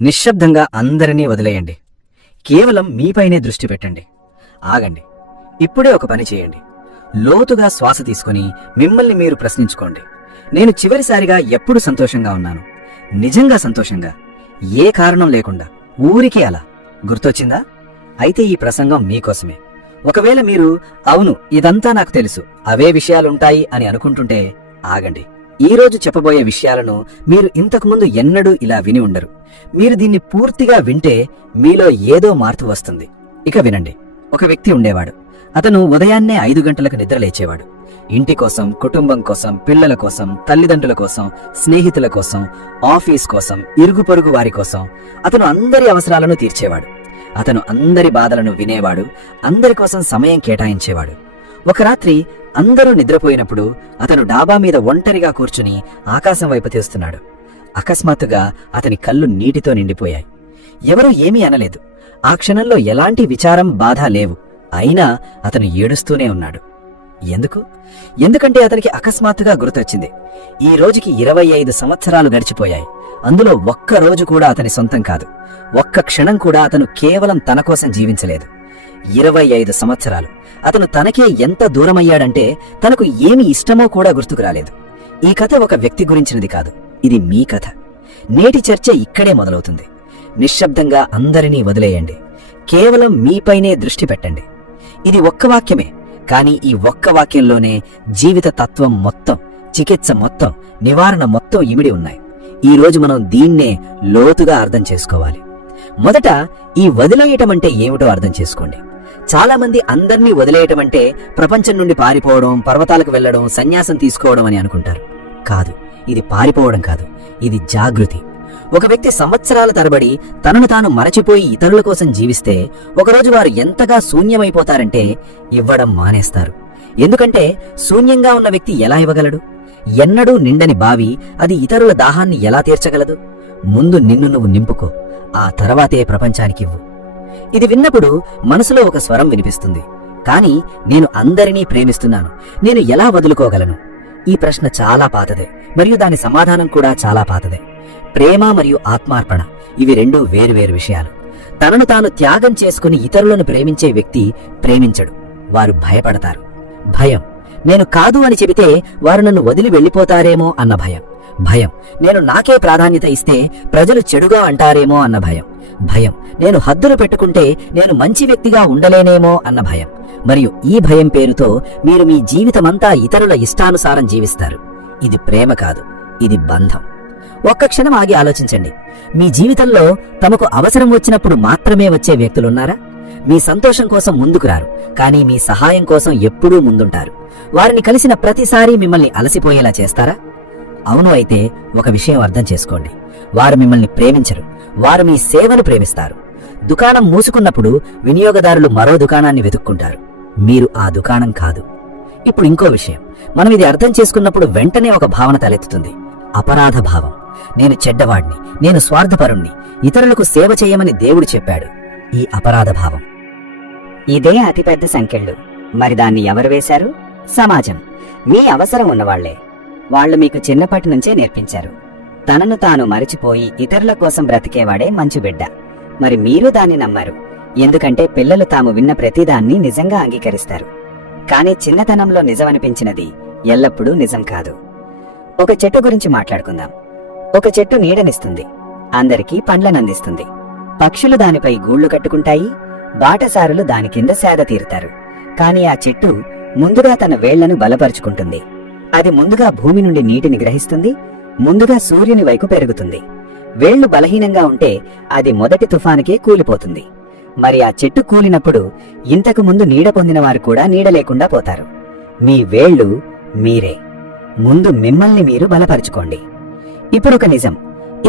నిశ్శబ్దంగా అందరినీ వదిలేయండి. కేవలం మీపైనే దృష్టి పెట్టండి. ఆగండి. ఇప్పుడే ఒక పని చేయండి. లోతుగా శ్వాస తీసుకుని మిమ్మల్ని మీరు ప్రశ్నించుకోండి. నేను చివరిసారిగా ఎప్పుడు సంతోషంగా ఉన్నాను? నిజంగా సంతోషంగా, ఏ కారణం లేకుండా, ఊరికే అలా. గుర్తొచ్చిందా? అయితే ఈ ప్రసంగం మీకోసమే. ఒకవేళ మీరు అవును ఇదంతా నాకు తెలుసు, అవే విషయాలుంటాయి అని అనుకుంటుంటే ఆగండి. ఈ రోజు చెప్పబోయే విషయాలను మీరు ఇంతకుముందు ఎన్నడూ ఇలా విని ఉండరు. మీరు దీన్ని పూర్తిగా వింటే మీలో ఏదో మార్పు వస్తుంది. ఇక వినండి. ఒక వ్యక్తి ఉండేవాడు. అతను ఉదయాన్నే 5 గంటలకు నిద్ర లేచేవాడు. ఇంటి కోసం, కుటుంబం కోసం, పిల్లల కోసం, తల్లిదండ్రుల కోసం, స్నేహితుల కోసం, ఆఫీస్ కోసం, ఇరుగు పొరుగు వారి కోసం అతను అందరి అవసరాలను తీర్చేవాడు. అతను అందరి బాధలను వినేవాడు, అందరి కోసం సమయం కేటాయించేవాడు. ఒక రాత్రి అందరూ నిద్రపోయినప్పుడు అతను డాబా మీద ఒంటరిగా కూర్చుని ఆకాశం వైపు తీస్తున్నాడు. అకస్మాత్తుగా అతని కళ్ళు నీటితో నిండిపోయాయి. ఎవరూ ఏమీ అనలేదు. ఆ క్షణంలో ఎలాంటి విచారం, బాధ లేవు. అయినా అతను ఏడుస్తూనే ఉన్నాడు. ఎందుకంటే అతనికి అకస్మాత్తుగా గుర్తొచ్చింది. ఈ రోజుకి 25 సంవత్సరాలు గడిచిపోయాయి. అందులో ఒక్క రోజు కూడా అతని సొంతం కాదు. ఒక్క క్షణం కూడా అతను కేవలం తన కోసం జీవించలేదు. 25 సంవత్సరాలు అతను తనకే ఎంత దూరమయ్యాడంటే తనకు ఏమి ఇష్టమో కూడా గుర్తుకు రాలేదు. ఈ కథ ఒక వ్యక్తి గురించినది కాదు, ఇది మీ కథ. నేటి చర్చ ఇక్కడే మొదలవుతుంది. నిశ్శబ్దంగా అందరినీ వదిలేయండి. కేవలం మీపైనే దృష్టి పెట్టండి. ఇది ఒక్క వాక్యమే, కానీ ఈ ఒక్క వాక్యంలోనే జీవిత తత్వం మొత్తం, చికిత్స మొత్తం, నివారణ మొత్తం ఇమిడి ఉన్నాయి. ఈ రోజు మనం దీన్నే లోతుగా అర్థం చేసుకోవాలి. మొదట ఈ వదిలేయటం అంటే ఏమిటో అర్థం చేసుకోండి. చాలా మంది అందర్నీ వదిలేయటం అంటే ప్రపంచం నుండి పారిపోవడం, పర్వతాలకు వెళ్లడం, సన్యాసం తీసుకోవడం అని అనుకుంటారు. కాదు, ఇది పారిపోవడం కాదు, ఇది జాగృతి. ఒక వ్యక్తి సంవత్సరాల తరబడి తనను తాను మరచిపోయి ఇతరుల కోసం జీవిస్తే ఒకరోజు వారు ఎంతగా శూన్యమైపోతారంటే ఇవ్వడం మానేస్తారు. ఎందుకంటే శూన్యంగా ఉన్న వ్యక్తి ఎలా ఇవ్వగలడు? ఎన్నడూ నిండని బావి అది ఇతరుల దాహాన్ని ఎలా తీర్చగలదు? ముందు నిన్ను నువ్వు నింపుకో, ఆ తర్వాతే ప్రపంచానికివ్వు. ఇది విన్నప్పుడు మనసులో ఒక స్వరం వినిపిస్తుంది. కాని నేను అందరినీ ప్రేమిస్తున్నాను, నేను ఎలా వదులుకోగలను? ఈ ప్రశ్న చాలా పాతదే, మరియు దాని సమాధానం కూడా చాలా పాతదే. ప్రేమ మరియు ఆత్మార్పణ, ఇవి రెండూ వేరువేరు విషయాలు. తనను తాను త్యాగం చేసుకుని ఇతరులను ప్రేమించే వ్యక్తి ప్రేమించడు, వారు భయపడతారు. భయం, నేను కాదు అని చెబితే వారు నన్ను వదిలి వెళ్లిపోతారేమో అన్న భయం. భయం, నేను నాకే ప్రాధాన్యత ఇస్తే ప్రజలు చెడుగా అంటారేమో అన్న భయం. భయం, నేను హద్దులు పెట్టుకుంటే నేను మంచి వ్యక్తిగా ఉండలేనేమో అన్న భయం. మరియు ఈ భయం పేరుతో మీరు మీ జీవితమంతా ఇతరుల ఇష్టానుసారం జీవిస్తారు. ఇది ప్రేమ కాదు, ఇది బంధం. ఒక్క క్షణం ఆగి ఆలోచించండి. మీ జీవితంలో తమకు అవసరం వచ్చినప్పుడు మాత్రమే వచ్చే వ్యక్తులున్నారా? మీ సంతోషం కోసం ముందుకు రారు, కానీ మీ సహాయం కోసం ఎప్పుడూ ముందుంటారు. వారిని కలిసిన ప్రతిసారి మిమ్మల్ని అలసిపోయేలా చేస్తారా? అవును, అయితే ఒక విషయం అర్థం చేసుకోండి. వారు మిమ్మల్ని ప్రేమించరు, వారు మీ సేవను ప్రేమిస్తారు. దుకాణం మూసుకున్నప్పుడు వినియోగదారులు మరో దుకాణాన్ని వెతుక్కుంటారు. మీరు ఆ దుకాణం కాదు. ఇప్పుడు ఇంకో విషయం, మనం ఇది అర్థం చేసుకున్నప్పుడు వెంటనే ఒక భావన తలెత్తుతుంది, అపరాధ భావం. నేను చెడ్డవాడిని, నేను స్వార్థపరుణ్ణి, ఇతరులకు సేవ చేయమని దేవుడు చెప్పాడు. ఈ అపరాధ భావం, ఇదే అతిపెద్ద సంకెళ్ళు. మరి దాన్ని ఎవరు వేశారు? సమాజం, మీ అవసరం ఉన్నవాళ్లే. వాళ్లు మీకు చిన్నప్పటి నుంచే నేర్పించారు. తనను తాను మరిచిపోయి ఇతరుల కోసం బ్రతికేవాడే మంచి బిడ్డ. మరి మీరు దాన్ని నమ్మరు, ఎందుకంటే పిల్లలు తాము విన్న ప్రతిదాన్ని నిజంగా అంగీకరిస్తారు. కానీ చిన్నతనంలో నిజమనిపించినది ఎల్లప్పుడూ నిజం కాదు. ఒక చెట్టు గురించి మాట్లాడుకుందాం. ఒక చెట్టు నీడనిస్తుంది, అందరికీ పండ్లనందిస్తుంది. పక్షులు దానిపై గూళ్లు కట్టుకుంటాయి, బాటసారులు దాని కింద సేద తీరుతారు. కాని ఆ చెట్టు ముందుగా తన వేళ్లను బలపరుచుకుంటుంది. అది ముందుగా భూమి నుండి నీటిని గ్రహిస్తుంది, ముందుగా సూర్యుని వైపు పెరుగుతుంది. వేళ్లు బలహీనంగా ఉంటే అది మొదటి తుఫానుకే కూలిపోతుంది. మరి ఆ చెట్టు కూలినప్పుడు ఇంతకు ముందు నీడ పొందిన వారు కూడా నీడ లేకుండా పోతారు. మీ వేళ్లు మీరే. ముందు మిమ్మల్ని మీరు బలపరుచుకోండి. ఇప్పుడొక నిజం,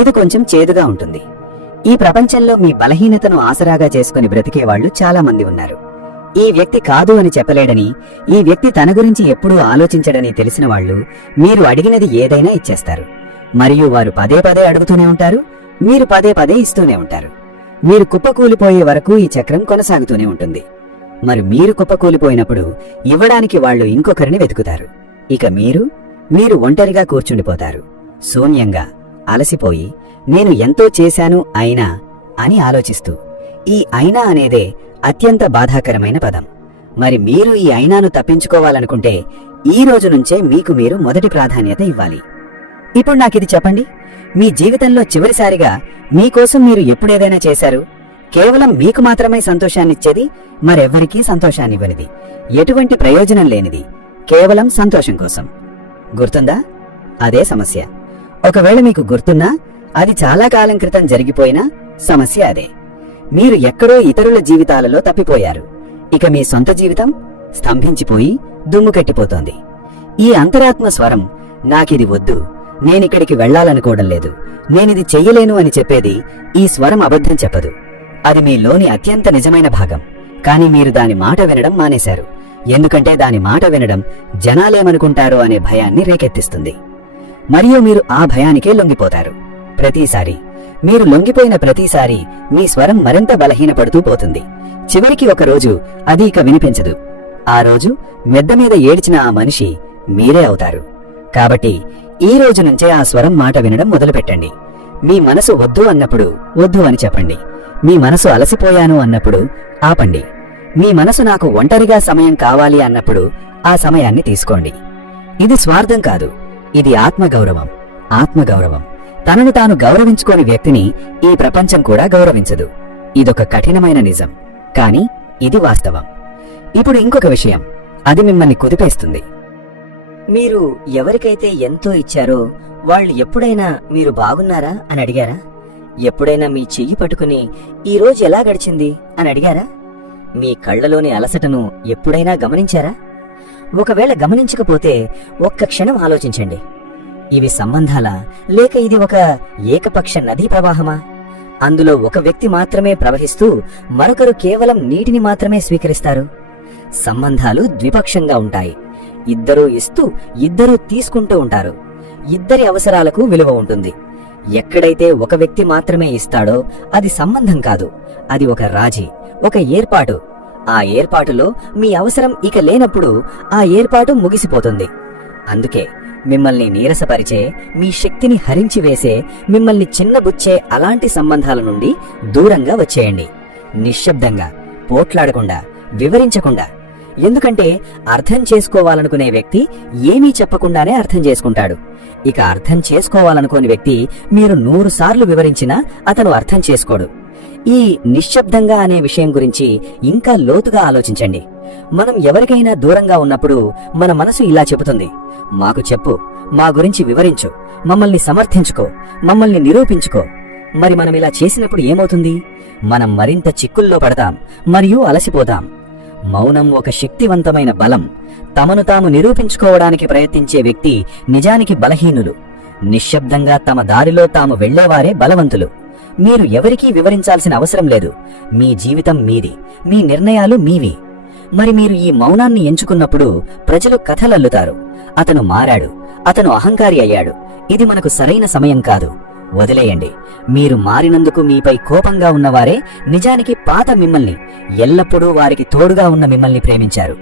ఇది కొంచెం చేదుగా ఉంటుంది. ఈ ప్రపంచంలో మీ బలహీనతను ఆసరాగా చేసుకుని బ్రతికేవాళ్లు చాలా మంది ఉన్నారు. ఈ వ్యక్తి కాదు అని చెప్పలేడని, ఈ వ్యక్తి తన గురించి ఎప్పుడూ ఆలోచించడని తెలిసిన వాళ్లు మీరు అడిగినది ఏదైనా ఇచ్చేస్తారు. మరియు వారు పదే పదే అడుగుతూనే ఉంటారు, మీరు పదే పదే ఇస్తూనే ఉంటారు. మీరు కుప్పకూలిపోయే వరకు ఈ చక్రం కొనసాగుతూనే ఉంటుంది. మరి మీరు కుప్పకూలిపోయినప్పుడు ఇవ్వడానికి వాళ్లు ఇంకొకరిని వెతుకుతారు. ఇక మీరు ఒంటరిగా కూర్చుండిపోతారు, శూన్యంగా, అలసిపోయి, నేను ఎంతో చేశాను అయినా అని ఆలోచిస్తూ. ఈ అయినా అనేదే అత్యంత బాధాకరమైన పదం. మరి మీరు ఈ అయినాను తప్పించుకోవాలనుకుంటే ఈ రోజు నుంచే మీకు మీరు మొదటి ప్రాధాన్యత ఇవ్వాలి. ఇప్పుడు నాకిది చెప్పండి, మీ జీవితంలో చివరిసారిగా మీకోసం మీరు ఎప్పుడేదైనా చేశారు? కేవలం మీకు మాత్రమే సంతోషాన్నిచ్చేది, మరెవ్వరికీ సంతోషాన్నివ్వనిది, ఎటువంటి ప్రయోజనం లేనిది, కేవలం సంతోషం కోసం. గుర్తుందా? అదే సమస్య. ఒకవేళ మీకు గుర్తున్నా అది చాలా కాలం క్రితం జరిగిపోయినా సమస్య అదే. మీరు ఎక్కడో ఇతరుల జీవితాలలో తప్పిపోయారు. ఇక మీ సొంత జీవితం స్తంభించిపోయి దుమ్ము కట్టిపోతోంది. ఈ అంతరాత్మ స్వరం నాకిది వద్దు, నేనిక్కడికి వెళ్లాలనుకోవడం లేదు, నేనిది చెయ్యలేను అని చెప్పేది ఈ స్వరం అబద్ధం చెప్పదు. అది మీలోని అత్యంత నిజమైన భాగం. కానీ మీరు దాని మాట వినడం మానేశారు. ఎందుకంటే దాని మాట వినడం జనాలేమనుకుంటారో అనే భయాన్ని రేకెత్తిస్తుంది. మరియు మీరు ఆ భయానికే లొంగిపోతారు. ప్రతిసారి మీరు లొంగిపోయిన ప్రతిసారి మీ స్వరం మరింత బలహీనపడుతూ పోతుంది. చివరికి ఒకరోజు అది ఇక వినిపించదు. ఆ రోజు మెద్ద మీద ఏడ్చిన ఆ మనిషి మీరే అవుతారు. కాబట్టి ఈ రోజు నుంచే ఆ స్వరం మాట వినడం మొదలుపెట్టండి. మీ మనసు వద్దు అన్నప్పుడు వద్దు అని చెప్పండి. మీ మనసు అలసిపోయాను అన్నప్పుడు ఆపండి. మీ మనసు నాకు ఒంటరిగా సమయం కావాలి అన్నప్పుడు ఆ సమయాన్ని తీసుకోండి. ఇది స్వార్థం కాదు, ఇది ఆత్మగౌరవం. ఆత్మగౌరవం. తనను తాను గౌరవించుకోని వ్యక్తిని ఈ ప్రపంచం కూడా గౌరవించదు. ఇదొక కఠినమైన నిజం, కానీ ఇది వాస్తవం. ఇప్పుడు ఇంకొక విషయం, అది మిమ్మల్ని కుదిపేస్తుంది. మీరు ఎవరికైతే ఎంతో ఇచ్చారో వాళ్ళు ఎప్పుడైనా మీరు బాగున్నారా అని అడిగారా? ఎప్పుడైనా మీ చెయ్యి పట్టుకుని ఈరోజు ఎలా గడిచింది అని అడిగారా? మీ కళ్లలోని అలసటను ఎప్పుడైనా గమనించారా? ఒకవేళ గమనించకపోతే ఒక్క క్షణం ఆలోచించండి. ఇవి సంబంధాలా, లేక ఇది ఒక ఏకపక్ష నదీ ప్రవాహమా? అందులో ఒక వ్యక్తి మాత్రమే ప్రవహిస్తూ మరొకరు కేవలం నీటిని మాత్రమే స్వీకరిస్తారు. సంబంధాలు ద్విపక్షంగా ఉంటాయి. ఇద్దరూ ఇస్తూ ఇద్దరూ తీసుకుంటూ ఉంటారు. ఇద్దరి అవసరాలకు విలువ ఉంటుంది. ఎక్కడైతే ఒక వ్యక్తి మాత్రమే ఇస్తాడో అది సంబంధం కాదు, అది ఒక రాజీ, ఒక ఏర్పాటు. ఆ ఏర్పాటులో మీ అవసరం ఇక లేనప్పుడు ఆ ఏర్పాటు ముగిసిపోతుంది. అందుకే మిమ్మల్ని నీరసపరిచే, మీ శక్తిని హరించివేసే, మిమ్మల్ని చిన్నబుచ్చే అలాంటి సంబంధాల నుండి దూరంగా వచ్చేయండి. నిశ్శబ్దంగా, పోట్లాడకుండా, వివరించకుండా. ఎందుకంటే అర్థం చేసుకోవాలనుకునే వ్యక్తి ఏమీ చెప్పకుండానే అర్థం చేసుకుంటాడు. ఇక అర్థం చేసుకోవాలనుకోని వ్యక్తి మీరు 100 సార్లు వివరించినా అతను అర్థం చేసుకోడు. ఈ నిశ్శబ్దంగా అనే విషయం గురించి ఇంకా లోతుగా ఆలోచించండి. మనం ఎవరికైనా దూరంగా ఉన్నప్పుడు మన మనసు ఇలా చెబుతుంది, మాకు చెప్పు, మా గురించి వివరించు, మమ్మల్ని సమర్థించుకో, మమ్మల్ని నిరూపించుకో. మరి మనం ఇలా చేసినప్పుడు ఏమవుతుంది? మనం మరింత చిక్కుల్లో పడతాం మరియు అలసిపోతాం. మౌనం ఒక శక్తివంతమైన బలం. తమను తాము నిరూపించుకోవడానికి ప్రయత్నించే వ్యక్తి నిజానికి బలహీనులు. నిశ్శబ్దంగా తమ దారిలో తాము వెళ్లేవారే బలవంతులు. మీరు ఎవరికీ వివరించాల్సిన అవసరం లేదు. మీ జీవితం మీది, మీ నిర్ణయాలు మీవి. మరి మీరు ఈ మౌనాన్ని ఎంచుకున్నప్పుడు ప్రజలు కథలల్లుతారు. అతను మారాడు, అతను అహంకారి అయ్యాడు, ఇది మనకు సరైన సమయం కాదు, వదిలేయండి. మీరు మారినందుకు మీపై కోపంగా ఉన్నవారే నిజానికి పాత మిమ్మల్ని, ఎల్లప్పుడూ వారికి తోడుగా ఉన్న మిమ్మల్ని ప్రేమించారు.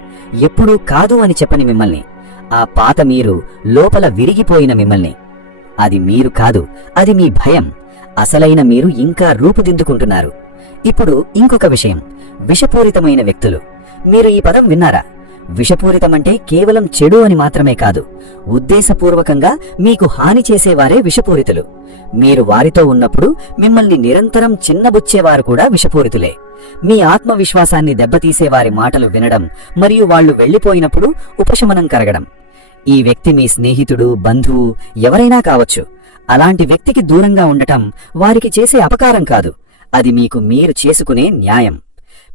ఎప్పుడూ కాదు అని చెప్పని మిమ్మల్ని, ఆ పాత మీరు లోపల విరిగిపోయిన మిమ్మల్ని. అది మీరు కాదు, అది మీ భయం. అసలైన మీరు ఇంకా రూపుదిద్దుకుంటున్నారు. ఇప్పుడు ఇంకొక విషయం, విషపూరితమైన వ్యక్తులు. మీరు ఈ పదం విన్నారా? విషపూరితమంటే కేవలం చెడు అని మాత్రమే కాదు, ఉద్దేశపూర్వకంగా మీకు హాని చేసేవారే విషపూరితులు. మీరు వారితో ఉన్నప్పుడు మిమ్మల్ని నిరంతరం చిన్నబుచ్చేవారు కూడా విషపూరితులే. మీ ఆత్మవిశ్వాసాన్ని దెబ్బతీసేవారి మాటలు వినడం మరియు వాళ్లు వెళ్లిపోయినప్పుడు ఉపశమనం కరగడం. ఈ వ్యక్తి మీ స్నేహితుడు, బంధువు, ఎవరైనా కావచ్చు. అలాంటి వ్యక్తికి దూరంగా ఉండటం వారికి చేసే అపకారం కాదు, అది మీకు మీరు చేసుకునే న్యాయం.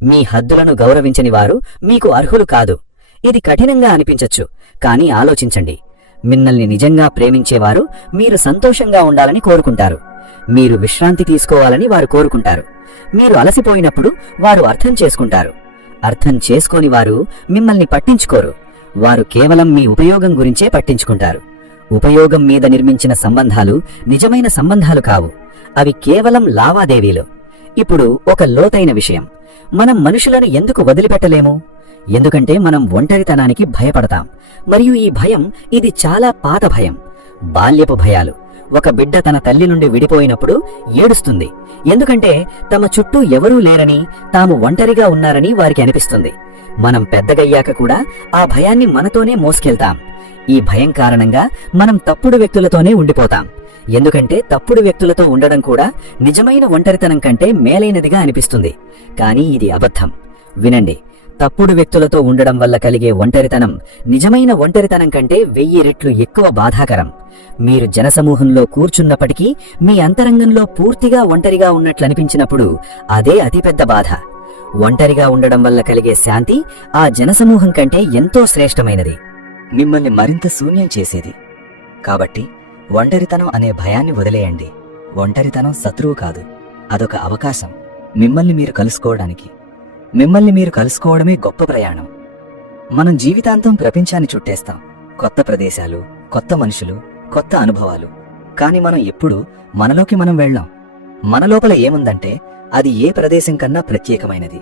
మీ హద్దులను గౌరవించని వారు మీకు అర్హులు కాదు. ఇది కఠినంగా అనిపించచ్చు, కానీ ఆలోచించండి. మిమ్మల్ని నిజంగా ప్రేమించేవారు మీరు సంతోషంగా ఉండాలని కోరుకుంటారు. మీరు విశ్రాంతి తీసుకోవాలని వారు కోరుకుంటారు. మీరు అలసిపోయినప్పుడు వారు అర్థం చేసుకుంటారు. అర్థం చేసుకోని వారు మిమ్మల్ని పట్టించుకోరు. వారు కేవలం మీ ఉపయోగం గురించే పట్టించుకుంటారు. ఉపయోగం మీద నిర్మించిన సంబంధాలు నిజమైన సంబంధాలు కావు, అవి కేవలం లావాదేవీలు. ఇప్పుడు ఒక లోతైన విషయం, మనం మనుషులను ఎందుకు వదిలిపెట్టలేము? ఎందుకంటే మనం ఒంటరితనానికి భయపడతాం. మరియు ఈ భయం, ఇది చాలా పాత భయం. బాల్యపు భయాలు, ఒక బిడ్డ తన తల్లి నుండి విడిపోయినప్పుడు ఏడుస్తుంది. ఎందుకంటే తమ చుట్టూ ఎవరూ లేరని, తాము ఒంటరిగా ఉన్నారని వారికి అనిపిస్తుంది. మనం పెద్దగయ్యాక కూడా ఆ భయాన్ని మనతోనే మోసుకెళ్తాం. ఈ భయం కారణంగా మనం తప్పుడు వ్యక్తులతోనే ఉండిపోతాం. ఎందుకంటే తప్పుడు వ్యక్తులతో ఉండడం కూడా నిజమైన ఒంటరితనం కంటే మేలైనదిగా అనిపిస్తుంది. కానీ ఇది అబద్ధం. వినండి, తప్పుడు వ్యక్తులతో ఉండడం వల్ల కలిగే ఒంటరితనం నిజమైన ఒంటరితనం కంటే 1000 రెట్లు ఎక్కువ బాధాకరం. మీరు జనసమూహంలో కూర్చున్నప్పటికీ మీ అంతరంగంలో పూర్తిగా ఒంటరిగా ఉన్నట్లనిపించినప్పుడు అదే అతిపెద్ద బాధ. ఒంటరిగా ఉండడం వల్ల కలిగే శాంతి ఆ జనసమూహం కంటే ఎంతో శ్రేష్టమైనది, మిమ్మల్ని మరింత శూన్యం చేసేది. కాబట్టి ఒంటరితనం అనే భయాన్ని వదిలేయండి. ఒంటరితనం శత్రువు కాదు, అదొక అవకాశం మిమ్మల్ని మీరు కలుసుకోవడానికి. మిమ్మల్ని మీరు కలుసుకోవడమే గొప్ప ప్రయాణం. మనం జీవితాంతం ప్రపంచాన్ని చుట్టేస్తాం. కొత్త ప్రదేశాలు, కొత్త మనుషులు, కొత్త అనుభవాలు. కాని మనం ఎప్పుడూ మనలోకి మనం వెళ్ళాం. మన లోపల ఏముందంటే అది ఏ ప్రదేశం కన్నా ప్రత్యేకమైనది,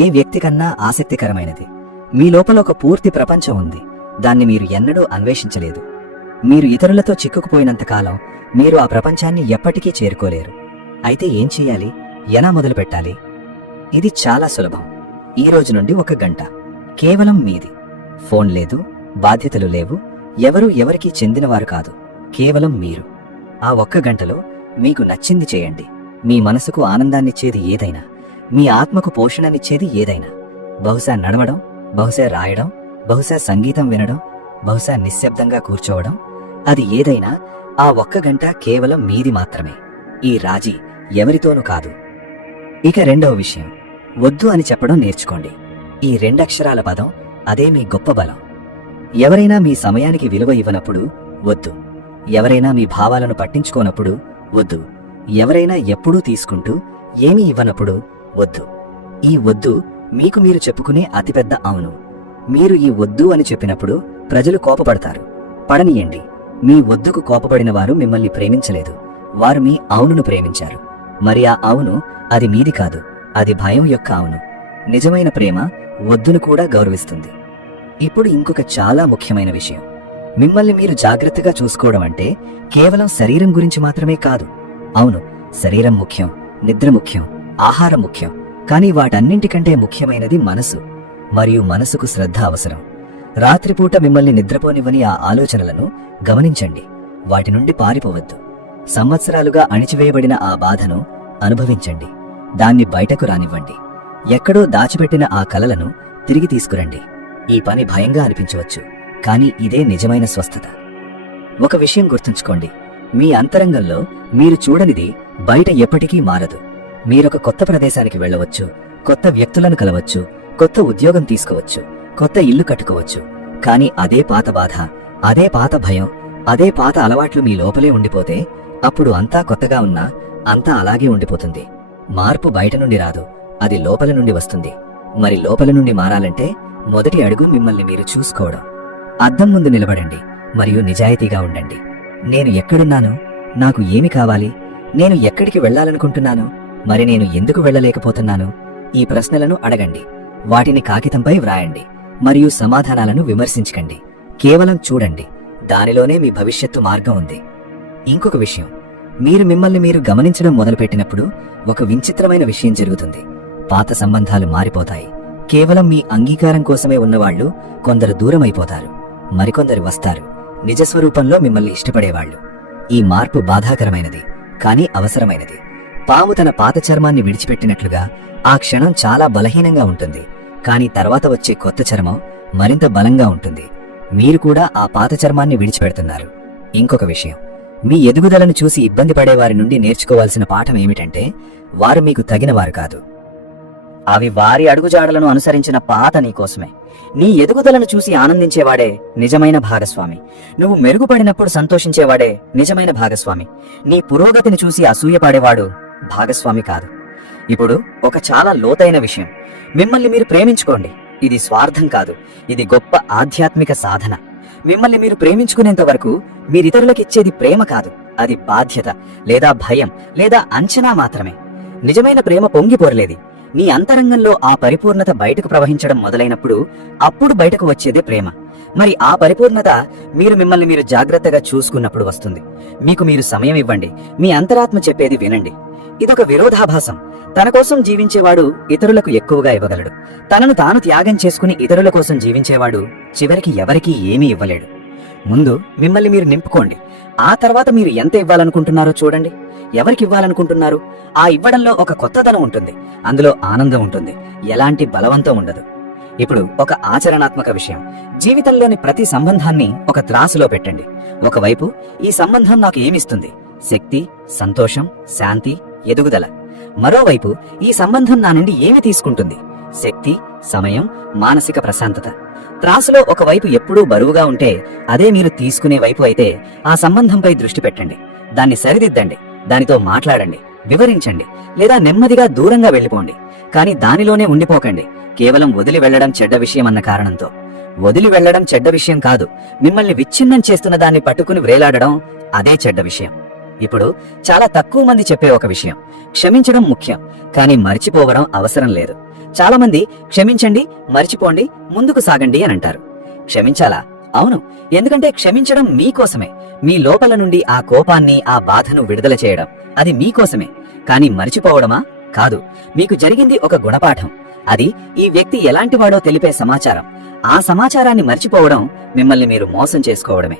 ఏ వ్యక్తి కన్నా ఆసక్తికరమైనది. మీ లోపల ఒక పూర్తి ప్రపంచం ఉంది. దాన్ని మీరు ఎన్నడూ అన్వేషించలేదు. మీరు ఇతరులతో చిక్కుకుపోయినంతకాలం మీరు ఆ ప్రపంచాన్ని ఎప్పటికీ చేరుకోలేరు. అయితే ఏం చెయ్యాలి? ఎలా మొదలుపెట్టాలి? ఇది చాలా సులభం. ఈ రోజు నుండి 1 గంట కేవలం మీది. ఫోన్ లేదు, బాధ్యతలు లేవు, ఎవరూ ఎవరికీ చెందినవారు కాదు, కేవలం మీరు. ఆ 1 గంటలో మీకు నచ్చింది చేయండి. మీ మనసుకు ఆనందాన్నిచ్చేది ఏదైనా, మీ ఆత్మకు పోషణనిచ్చేది ఏదైనా. బహుశా నడవడం, బహుశా రాయడం, బహుశా సంగీతం వినడం, బహుశా నిశ్శబ్దంగా కూర్చోవడం. అది ఏదైనా ఆ 1 గంట కేవలం మీది మాత్రమే. ఈ రాజీ ఎవరితోనూ కాదు. ఇక రెండవ విషయం, వద్దు అని చెప్పడం నేర్చుకోండి. ఈ 2 అక్షరాల పదం, అదే మీ గొప్ప బలం. ఎవరైనా మీ సమయానికి విలువ ఇవ్వనప్పుడు వద్దు. ఎవరైనా మీ భావాలను పట్టించుకోనప్పుడు వద్దు. ఎవరైనా ఎప్పుడూ తీసుకుంటూ ఏమీ ఇవ్వనప్పుడు వద్దు. ఈ వద్దు మీకు మీరు చెప్పుకునే అతిపెద్ద అవును. మీరు ఈ వద్దు అని చెప్పినప్పుడు ప్రజలు కోపపడతారు. పడనీయండి. మీ వద్దుకు కోపపడిన వారు మిమ్మల్ని ప్రేమించలేదు, వారు మీ అవునును ప్రేమించారు. మరి ఆ అవును అది మీది కాదు, అది భయం యొక్క అవును. నిజమైన ప్రేమ వద్దును కూడా గౌరవిస్తుంది. ఇప్పుడు ఇంకొక చాలా ముఖ్యమైన విషయం, మిమ్మల్ని మీరు జాగ్రత్తగా చూసుకోవడం అంటే కేవలం శరీరం గురించి మాత్రమే కాదు. అవును, శరీరం ముఖ్యం, నిద్ర ముఖ్యం, ఆహారం ముఖ్యం. కానీ వాటన్నింటికంటే ముఖ్యమైనది మనసు. మరియు మనసుకు శ్రద్ధ అవసరం. రాత్రిపూట మిమ్మల్ని నిద్రపోనివ్వని ఆ ఆలోచనలను గమనించండి. వాటి నుండి పారిపోవద్దు. సంవత్సరాలుగా అణిచివేయబడిన ఆ బాధను అనుభవించండి. దాన్ని బయటకు రానివ్వండి. ఎక్కడో దాచిపెట్టిన ఆ కలలను తిరిగి తీసుకురండి. ఈ పని భయంగా అనిపించవచ్చు, కానీ ఇదే నిజమైన స్వస్థత. ఒక విషయం గుర్తుంచుకోండి, మీ అంతరంగంలో మీరు చూడనిది బయట ఎప్పటికీ మారదు. మీరొక కొత్త ప్రదేశానికి వెళ్ళవచ్చు, కొత్త వ్యక్తులను కలవచ్చు, కొత్త ఉద్యోగం తీసుకోవచ్చు, కొత్త ఇల్లు కట్టుకోవచ్చు. కానీ అదే పాత బాధ, అదే పాత భయం, అదే పాత అలవాట్లు మీ లోపలే ఉండిపోతే అప్పుడు అంతా కొత్తగా ఉన్నా అంతా అలాగే ఉండిపోతుంది. మార్పు బయట నుండి రాదు, అది లోపల నుండి వస్తుంది. మరి లోపల నుండి మారాలంటే మొదటి అడుగు మిమ్మల్ని మీరు చూసుకోవడం. అద్దం ముందు నిలబడండి మరియు నిజాయితీగా ఉండండి. నేను ఎక్కడున్నాను? నాకు ఏమి కావాలి? నేను ఎక్కడికి వెళ్ళాలనుకుంటున్నాను? మరి నేను ఎందుకు వెళ్ళలేకపోతున్నాను? ఈ ప్రశ్నలను అడగండి. వాటిని కాగితంపై వ్రాయండి మరియు సమాధానాలను విమర్శించకండి. కేవలం చూడండి. దానిలోనే మీ భవిష్యత్తు మార్గం ఉంది. ఇంకొక విషయం, మీరు మిమ్మల్ని మీరు గమనించడం మొదలుపెట్టినప్పుడు ఒక విచిత్రమైన విషయం జరుగుతుంది. పాత సంబంధాలు మారిపోతాయి. కేవలం మీ అంగీకారం కోసమే ఉన్నవాళ్లు కొందరు దూరమైపోతారు, మరికొందరు వస్తారు, నిజస్వరూపంలో మిమ్మల్ని ఇష్టపడేవాళ్లు. ఈ మార్పు బాధాకరమైనది, కానీ అవసరమైనది. పాము తన పాత చర్మాన్ని విడిచిపెట్టినట్లుగా ఆ క్షణం చాలా బలహీనంగా ఉంటుంది, కానీ తర్వాత వచ్చే కొత్త చర్మం మరింత బలంగా ఉంటుంది. మీరు కూడా ఆ పాత చర్మాన్ని విడిచిపెడుతున్నారు. ఇంకొక విషయం, మీ ఎదుగుదలను చూసి ఇబ్బంది పడేవారి నుండి నేర్చుకోవాల్సిన పాఠం ఏమిటంటే వారు మీకు తగినవారు కాదు. అవి వారి అడుగుజాడలను అనుసరించిన పాత నీకోసమే. నీ ఎదుగుదలను చూసి ఆనందించేవాడే నిజమైన భాగస్వామి. నువ్వు మెరుగుపడినప్పుడు సంతోషించేవాడే నిజమైన భాగస్వామి. నీ పురోగతిని చూసి అసూయపడేవాడు భాగస్వామి కాదు. ఇప్పుడు ఒక చాలా లోతైన విషయం, మిమ్మల్ని మీరు ప్రేమించుకోండి. ఇది స్వార్థం కాదు, ఇది గొప్ప ఆధ్యాత్మిక సాధన. మిమ్మల్ని మీరు ప్రేమించుకునేంత వరకు మీరితరులకిచ్చేది ప్రేమ కాదు, అది బాధ్యత లేదా భయం లేదా అంచనా మాత్రమే. నిజమైన ప్రేమ పొంగిపోరలేది, నీ అంతరంగంలో ఆ పరిపూర్ణత బయటకు ప్రవహించడం మొదలైనప్పుడు అప్పుడు బయటకు వచ్చేదే ప్రేమ. మరి ఆ పరిపూర్ణత మీరు మిమ్మల్ని మీరు జాగ్రత్తగా చూసుకున్నప్పుడు వస్తుంది. మీకు మీరు సమయం ఇవ్వండి, మీ అంతరాత్మ చెప్పేది వినండి. ఇదొక విరోధాభాసం. తన కోసం జీవించేవాడు ఇతరులకు ఎక్కువగా ఇవ్వగలడు. తనను తాను త్యాగం చేసుకుని ఇతరుల కోసం జీవించేవాడు చివరికి ఎవరికీ ఏమీ ఇవ్వలేడు. ముందు మిమ్మల్ని మీరు నింపుకోండి. ఆ తర్వాత మీరు ఎంత ఇవ్వాలనుకుంటున్నారో చూడండి. ఎవరికి ఇవ్వాలనుకుంటున్నారు? ఆ ఇవ్వడంలో ఒక కొత్తదనం ఉంటుంది, అందులో ఆనందం ఉంటుంది, ఎలాంటి బలవంతం ఉండదు. ఇప్పుడు ఒక ఆచరణాత్మక విషయం. జీవితంలోని ప్రతి సంబంధాన్ని ఒక త్రాసులో పెట్టండి. ఒకవైపు ఈ సంబంధం నాకు ఏమిస్తుంది? శక్తి, సంతోషం, శాంతి, ఎదుగుదల. మరోవైపు ఈ సంబంధం నా నుండి ఏమి తీసుకుంటుంది? శక్తి, సమయం, మానసిక ప్రశాంతత. త్రాసులో ఒకవైపు ఎప్పుడూ బరువుగా ఉంటే అదే మీరు తీసుకునే వైపు అయితే ఆ సంబంధంపై దృష్టి పెట్టండి. దాన్ని సరిదిద్దండి, దానితో మాట్లాడండి, వివరించండి, లేదా నెమ్మదిగా దూరంగా వెళ్ళిపోండి. కానీ దానిలోనే ఉండిపోకండి, కేవలం వదిలి వెళ్లడం చెడ్డ విషయం అన్న కారణంతో. వదిలి వెళ్లడం చెడ్డ విషయం కాదు, మిమ్మల్ని విచ్ఛిన్నం చేస్తున్న దాన్ని పట్టుకుని వ్రేలాడడం అదే చెడ్డ విషయం. ఇప్పుడు చాలా తక్కువ మంది చెప్పే ఒక విషయం: క్షమించడం ముఖ్యం, కానీ మర్చిపోవడం అవసరం లేదు. చాలా మంది క్షమించండి, మర్చిపోండి, ముందుకు సాగండి అని అంటారు. క్షమించాలా? అవును, ఎందుకంటే క్షమించడం మీకోసమే. మీ లోపల నుండి ఆ కోపాన్ని, ఆ బాధను విడుదల చేయడం అది మీకోసమే. కానీ మర్చిపోవడమా? కాదు. మీకు జరిగింది ఒక గుణపాఠం, అది ఈ వ్యక్తి ఎలాంటివాడో తెలిపే సమాచారం. ఆ సమాచారాన్ని మర్చిపోవడం మిమ్మల్ని మీరు మోసం చేసుకోవడమే.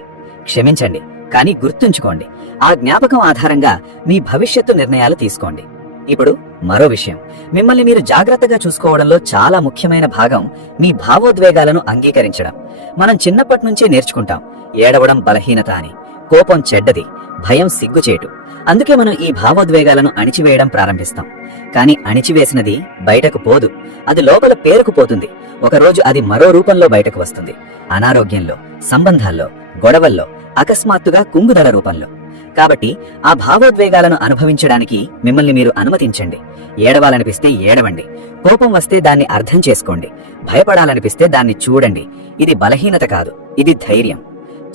క్షమించండి, కానీ గుర్తుంచుకోండి, ఆ జ్ఞాపకం ఆధారంగా మీ భవిష్యత్తు నిర్ణయాలు తీసుకోండి. ఇప్పుడు మరో విషయం, మిమ్మల్ని మీరు జాగ్రత్తగా చూసుకోవడంలో చాలా ముఖ్యమైన భాగం మీ భావోద్వేగాలను అంగీకరించడం. మనం చిన్నప్పటి నుంచే నేర్చుకుంటాం, ఏడవడం బలహీనత అని, కోపం చెడ్డది, భయం సిగ్గుచేటు. అందుకే మనం ఈ భావోద్వేగాలను అణిచివేయడం ప్రారంభిస్తాం. కానీ అణిచివేసినది బయటకు పోదు, అది లోపల పేరుకుపోతుంది. ఒకరోజు అది మరో రూపంలో బయటకు వస్తుంది. అనారోగ్యంలో, సంబంధాల్లో, గొడవల్లో, అకస్మాత్తుగా కుంగుదల రూపంలో. కాబట్టి ఆ భావోద్వేగాలను అనుభవించడానికి మిమ్మల్ని మీరు అనుమతించండి. ఏడవాలనిపిస్తే ఏడవండి, కోపం వస్తే దాన్ని అర్థం చేసుకోండి, భయపడాలనిపిస్తే దాన్ని చూడండి. ఇది బలహీనత కాదు, ఇది ధైర్యం.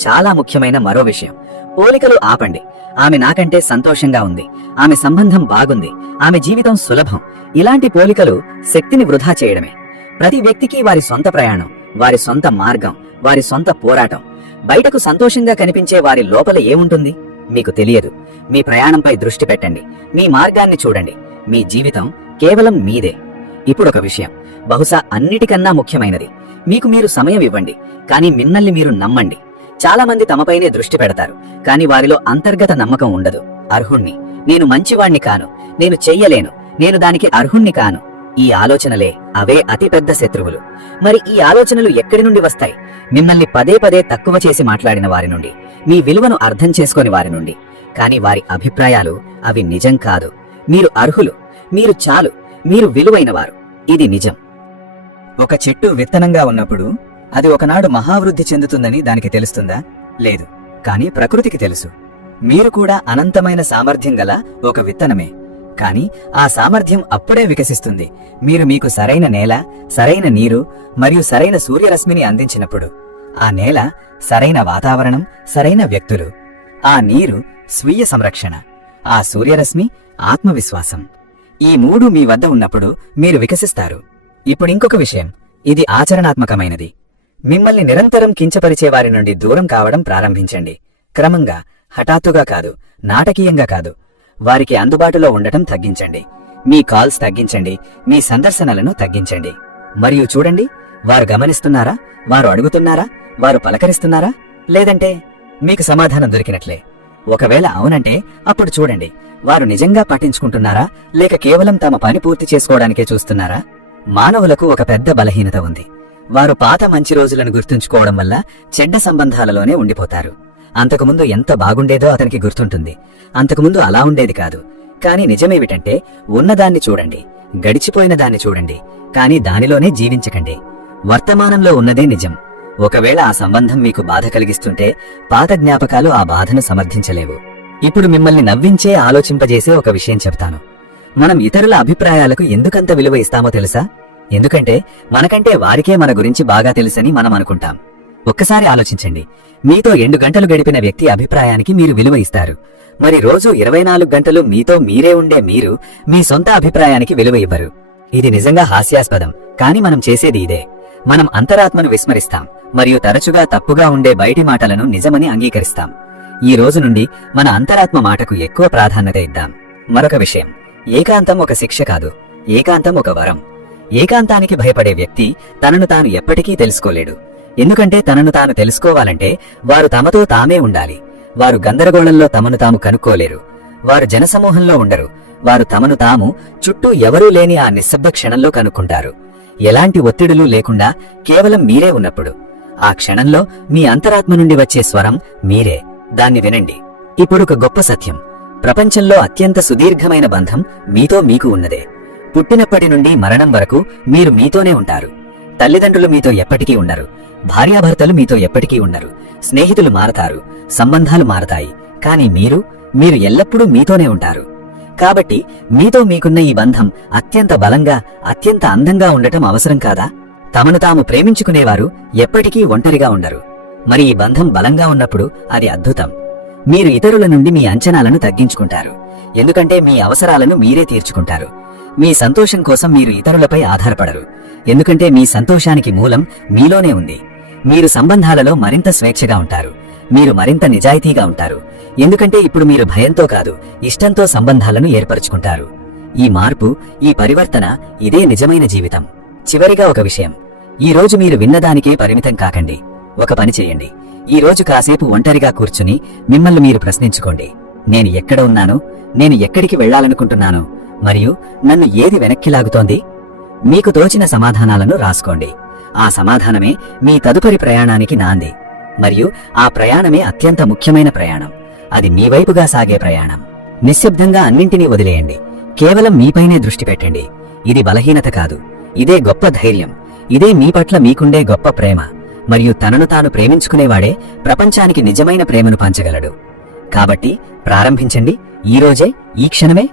చాలా ముఖ్యమైన మరో విషయం, పోలికలు ఆపండి. ఆమె నాకంటే సంతోషంగా ఉంది, ఆమె సంబంధం బాగుంది, ఆమె జీవితం సులభం. ఇలాంటి పోలికలు శక్తిని వృధా చేయడమే. ప్రతి వ్యక్తికి వారి సొంత ప్రయాణం, వారి సొంత మార్గం, వారి సొంత పోరాటం. బయటకు సంతోషంగా కనిపించే వారి లోపల ఏముంటుంది మీకు తెలియదు. మీ ప్రయాణంపై దృష్టి పెట్టండి, మీ మార్గాన్ని చూడండి. మీ జీవితం కేవలం మీదే. ఇప్పుడొక విషయం, బహుశా అన్నిటికన్నా ముఖ్యమైనది, మీకు మీరు సమయం ఇవ్వండి, కానీ మిమ్మల్ని మీరు నమ్మండి. చాలా మంది తమపైనే దృష్టి పెడతారు, కానీ వారిలో అంతర్గత నమ్మకం ఉండదు. అర్హుణ్ణి, నేను మంచివాణ్ణి కాను, నేను చెయ్యలేను, నేను దానికి అర్హుణ్ణి కాను. ఈ ఆలోచనలే అవే అతిపెద్ద శత్రువులు. మరి ఈ ఆలోచనలు ఎక్కడి నుండి వస్తాయి? మిమ్మల్ని పదే పదే తక్కువ చేసి మాట్లాడిన వారి నుండి, మీ విలువను అర్థం చేసుకోని వారి నుండి. కాని వారి అభిప్రాయాలు అవి నిజం కాదు. మీరు అర్హులు, మీరు చాలు, మీరు విలువైనవారు. ఇది నిజం. ఒక చెట్టు విత్తనంగా ఉన్నప్పుడు అది ఒకనాడు మహావృద్ధి చెందుతుందని దానికి తెలుస్తుందా? లేదు. కాని ప్రకృతికి తెలుసు. మీరు కూడా అనంతమైన సామర్థ్యం గల ఒక విత్తనమే. కాని ఆ సామర్థ్యం అప్పుడే వికసిస్తుంది మీరు మీకు సరైన నేల, సరైన నీరు మరియు సరైన సూర్యరశ్మిని అందించినప్పుడు. ఆ నేల, సరైన వాతావరణం, సరైన వ్యక్తులు. ఆ నీరు స్వీయ సంరక్షణ, ఆ సూర్యరశ్మి ఆత్మవిశ్వాసం. ఈ మూడు మీ వద్ద ఉన్నప్పుడు మీరు వికసిస్తారు. ఇప్పుడింకొక విషయం, ఇది ఆచరణాత్మకమైనది. మిమ్మల్ని నిరంతరం కించపరిచే వారి నుండి దూరం కావడం ప్రారంభించండి. క్రమంగా, హఠాత్తుగా కాదు, నాటకీయంగా కాదు. వారికి అందుబాటులో ఉండటం తగ్గించండి. మీ కాల్స్ తగ్గించండి, మీ సందర్శనలను తగ్గించండి. మరియు చూడండి, వారు గమనిస్తున్నారా? వారు అడుగుతున్నారా? వారు పలకరిస్తున్నారా? లేదంటే మీకు సమాధానం దొరికినట్లే. ఒకవేళ అవునంటే అప్పుడు చూడండి, వారు నిజంగా పట్టించుకుంటున్నారా లేక కేవలం తమ పని పూర్తి చేసుకోవడానికే చూస్తున్నారా? మానవులకు ఒక పెద్ద బలహీనత ఉంది. వారు పాత మంచి రోజులను గుర్తుంచుకోవడం వల్ల చెడ్డ సంబంధాలలోనే ఉండిపోతారు. అంతకుముందు ఎంత బాగుండేదో అతనికి గుర్తుంటుంది. అంతకుముందు అలా ఉండేది కాదు. కాని నిజమేమిటంటే, ఉన్నదాన్ని చూడండి, గడిచిపోయిన దాన్ని చూడండి, కాని దానిలోనే జీవించకండి. వర్తమానంలో ఉన్నదే నిజం. ఒకవేళ ఆ సంబంధం మీకు బాధ కలిగిస్తుంటే పాత జ్ఞాపకాలు ఆ బాధను సమర్థించలేవు. ఇప్పుడు మిమ్మల్ని నవ్వించే, ఆలోచింపజేసే ఒక విషయం చెప్తాను. మనం ఇతరుల అభిప్రాయాలకు ఎందుకంత విలువ ఇస్తామో తెలుసా? ఎందుకంటే మనకంటే వారికే మన గురించి బాగా తెలుసని మనం అనుకుంటాం. ఒక్కసారి ఆలోచించండి, మీతో 2 గంటలు గడిపిన వ్యక్తి అభిప్రాయానికి మీరు విలువ ఇస్తారు. మరి రోజు 24 గంటలు మీతో మీరే ఉండే మీరు మీ సొంత అభిప్రాయానికి విలువ ఇవ్వరు. ఇది నిజంగా హాస్యాస్పదం, కాని మనం చేసేది ఇదే. మనం అంతరాత్మను విస్మరిస్తాం మరియు తరచుగా తప్పుగా ఉండే బయటి మాటలను నిజమని అంగీకరిస్తాం. ఈ రోజు నుండి మన అంతరాత్మ మాటకు ఎక్కువ ప్రాధాన్యత ఇద్దాం. మరొక విషయం, ఏకాంతం ఒక శిక్ష కాదు, ఏకాంతం ఒక వరం. ఏకాంతానికి భయపడే వ్యక్తి తనను తాను ఎప్పటికీ తెలుసుకోలేడు. ఎందుకంటే తనను తాను తెలుసుకోవాలంటే వారు తమతో తామే ఉండాలి. వారు గందరగోళంలో తమను తాము కనుక్కోలేరు. వారు జనసమూహంలో ఉండరు. వారు తమను తాము చుట్టూ ఎవరూ లేని ఆ నిశ్శబ్ద క్షణంలో కనుక్కుంటారు. ఎలాంటి ఒత్తిడులు లేకుండా కేవలం మీరే ఉన్నప్పుడు. ఆ క్షణంలో మీ అంతరాత్మ నుండి వచ్చే స్వరం మీరే. దాన్ని వినండి. ఇప్పుడొక గొప్ప సత్యం, ప్రపంచంలో అత్యంత సుదీర్ఘమైన బంధం మీతో మీకు ఉన్నదే. పుట్టినప్పటి నుండి మరణం వరకు మీరు మీతోనే ఉంటారు. తల్లిదండ్రులు మీతో ఎప్పటికీ ఉండరు. భార్యాభర్తలు మీతో ఎప్పటికీ ఉండరు. స్నేహితులు మారతారు, సంబంధాలు మారతాయి, కానీ మీరు ఎల్లప్పుడూ మీతోనే ఉంటారు. కాబట్టి మీతో మీకున్న ఈ బంధం అత్యంత బలంగా, అత్యంత అందంగా ఉండటం అవసరం కాదా? తమను తాము ప్రేమించుకునేవారు ఎప్పటికీ ఒంటరిగా ఉండరు. మరి ఈ బంధం బలంగా ఉన్నప్పుడు అది అద్భుతం. మీరు ఇతరుల నుండి మీ అంచనాలను తగ్గించుకుంటారు, ఎందుకంటే మీ అవసరాలను మీరే తీర్చుకుంటారు. మీ సంతోషం కోసం మీరు ఇతరులపై ఆధారపడరు, ఎందుకంటే మీ సంతోషానికి మూలం మీలోనే ఉంది. మీరు సంబంధాలలో మరింత స్వేచ్ఛగా ఉంటారు. మీరు మరింత నిజాయితీగా ఉంటారు, ఎందుకంటే ఇప్పుడు మీరు భయంతో కాదు, ఇష్టంతో సంబంధాలను ఏర్పరచుకుంటారు. ఈ మార్పు, ఈ పరివర్తన, ఇదే నిజమైన జీవితం. చివరిగా ఒక విషయం, ఈ రోజు మీరు విన్నదానికే పరిమితం కాకండి. ఒక పని చేయండి. ఈ రోజు కాసేపు ఒంటరిగా కూర్చుని మిమ్మల్ని మీరు ప్రశ్నించుకోండి. నేను ఎక్కడ ఉన్నాను? నేను ఎక్కడికి వెళ్లాలనుకుంటున్నాను? మరియు నన్ను ఏది వెనక్కి లాగుతోంది? మీకు తోచిన సమాధానాలను రాసుకోండి. ఆ సమాధానమే మీ తదుపరి ప్రయాణానికి నాంది. మరియు ఆ ప్రయాణమే అత్యంత ముఖ్యమైన ప్రయాణం. అది మీ వైపుగా సాగే ప్రయాణం. నిశ్శబ్దంగా అన్నింటినీ వదిలేయండి. కేవలం మీపైనే దృష్టి పెట్టండి. ఇది బలహీనత కాదు, ఇదే గొప్ప ధైర్యం. ఇదే మీ పట్ల మీకుండే గొప్ప ప్రేమ. మరియు తనను తాను ప్రేమించుకునేవాడే ప్రపంచానికి నిజమైన ప్రేమను పంచగలడు. కాబట్టి ప్రారంభించండి, ఈ రోజే, ఈ క్షణమే.